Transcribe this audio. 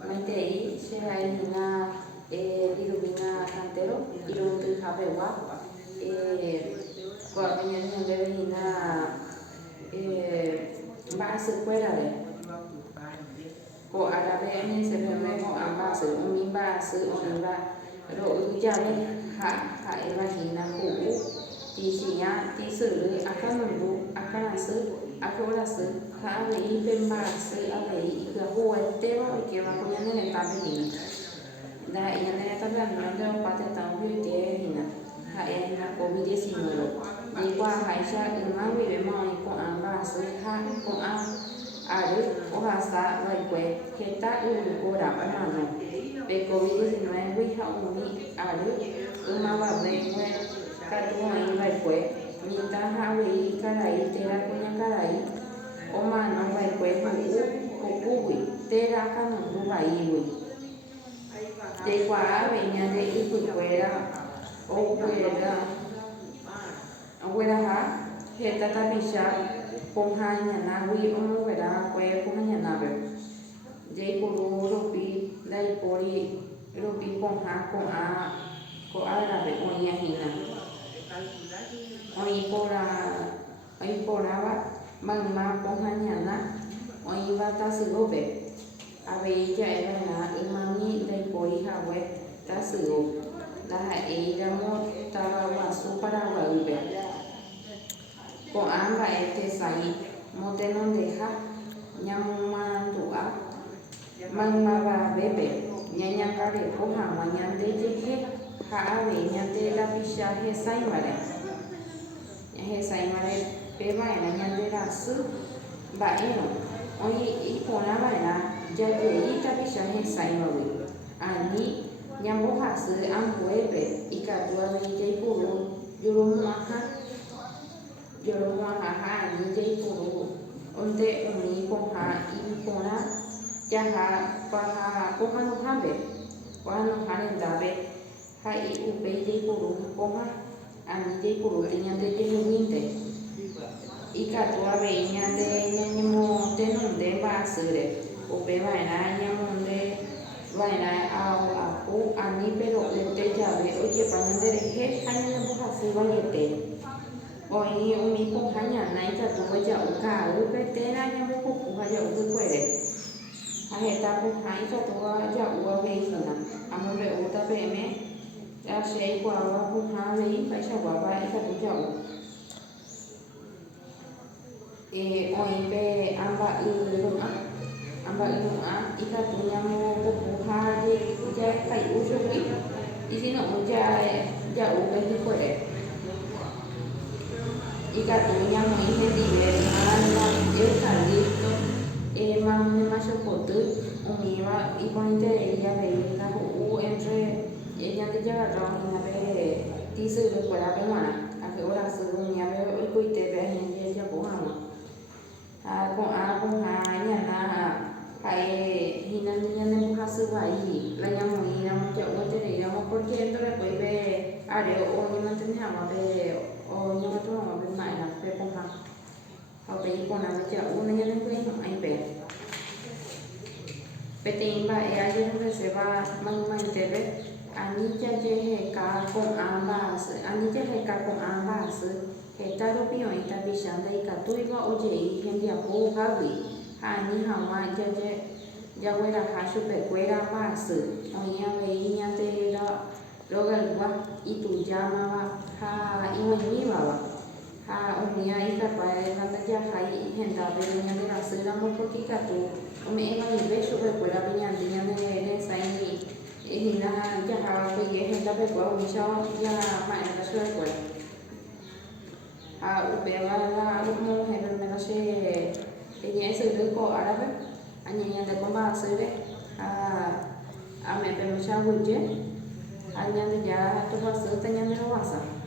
Maitei chehaihína irũmína kantero irũty hapegua ko'ápe ñanembevehína mba'asykuérare ko árape oñeñesẽpeme ko'ã mba'asy umi mba'asy oĩva ro'y jave ha'evahína ku'u tichiña tisyry akãnundu akãrasy aky'orasy ha avei pe mba'asy avei ikyahuguetéva oikeva ko ñane retãpehína ndaha'éi ñane retãpe opa tetã ohyetẽhína ha'éhína Covid-19 jaikuaahaicha yma guivema oĩ ko'ã mba'asy ha ko'ã ary ohasava'ekue heta yvyrápa omano pe Covid-19 ha umi ary ymavavégue katu oĩva'ekue mitã ha avei karai térã kuñakarai omanova'ekue hukúgui térã akãnundu vaígui jaikuaa avei ñande ypykuéra ogueraha heta tapicha pohã ñanagui omoverakuẽ pohã ñanápe jaipuru rupi ndaipóri rupi pohã ko'árape oĩahína oĩporãva mayma pohã ñana oĩva tasyópe avei ja'éva'erã ymami ndaiporihague tasyó ndaha'éiramo tavaguasu Paraguaýpe ko'ã mba'e tesãi motenondeha ñamomarandu'a maymavavépe ñañangarekoha hag̃ua ñande jehe ha avei ñande rapicha hesãivare peva'erã ñande rasy mba'érõ iporãva'erã jajei tapicha hesãivagui ani ñambohasy ambuépe ikatu avei jaipuru joromo'ãha ha ani jaipuru onde umi pohã iporã jaha pohãnohápe pohãnohã rendápe ha upéi jaipuru pohã ani jaipurúti ñande jehegui ikatu avei ñande ñañemotenonde mba'asýre upeva'erã ñamondeva'erã ao apu ani pero'ýte jave ojepa ñanderehe ha ñanembohasy vaiete oĩ umi pohã ñana ikatu oja'u ka'ýpe térã ñambopupu ha ja'u hykue ha heta pohã ikatuva ja'u aveihína amombe'u tape'ẽme che aikuaáva pohã avei mba'eichakuápa ikatu ja'u oĩpe amba'yru'ã ikatu ñamopupu ha jakai'u chugui isino'õ ja'úpe hikuere ikatu ñamoĩ hendive eucalipto mamíme chopoty umíva iporãiterei avei kahu'u entre ñandejavatra oĩhape tisyrykuérape g̃uarã aky'orasy umiápe oikoitépe añetejapo hag̃ua ha ko'ã pohã ñana ha'ehína ñanembohasy vai la ñamoĩramo ja'uetereíramo porque ndorekóipe are oñemantener hag̃uápe oñembotu hag̃uápe ma'erã pe pohã ha upéi iporãve ja'u ñanepytyvõ'ãipe peteĩ mba'e ajerurese-va maymaitépe ani jaheka ko'ã mba'asy heta rupi oĩ tapicha ndaikatúiva ojei hembiapohágui ha ani hag̃ua jagueraha chupekuéra mba'asy oĩ avei ñande rogaygua itujámava ha igoĩmívava ha umíva ikatuáeva ndajahái hendápe ñande rasýramo porque ikatu ome'ẽvaíve chupekuérape ñande resãihína jahavapeie hendapekua umícha ma'ẽta chupekuéra ha upévara omohẽpemína che eñe'ẽsyry ko árape añeñandeko mba'asýre ha ame'ẽpemicha aguyje ha ñandeja tohasýta ñande rovasa.